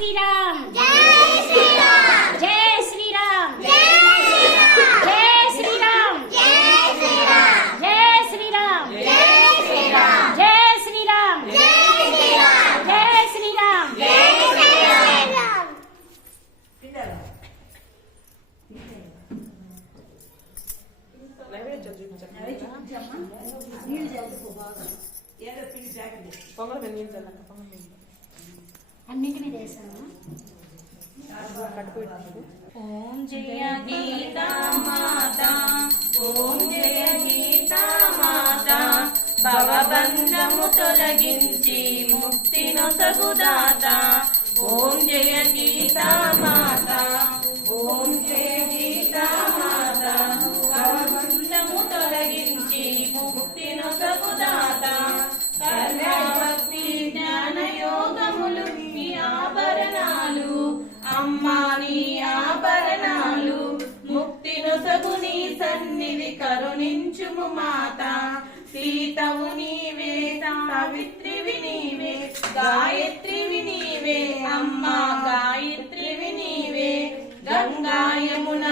శ్రీరామ్ జై శ్రీరామ్ జై శ్రీరామ్ జై శ్రీరామ్ జై శ్రీరామ్ జై శ్రీరామ్ పొంగల్ వెలిగించాలి పొంగల్ అన్నింటి మీద వేసాను ఓం జయ గీతా మాత ఓం జయ గీతా మాత భవబంధము తొలగించి ముక్తి నొసగుదాత ఓం జయ గీతా మాత ఓం జయ గీతా మాత భవబంధము తొలగించి ముక్తి కరుణించుము మాత సీతవు నీవే సావిత్రివి నీవే గాయత్రివి నీవే అమ్మా గాయత్రివి నీవే గంగాయమున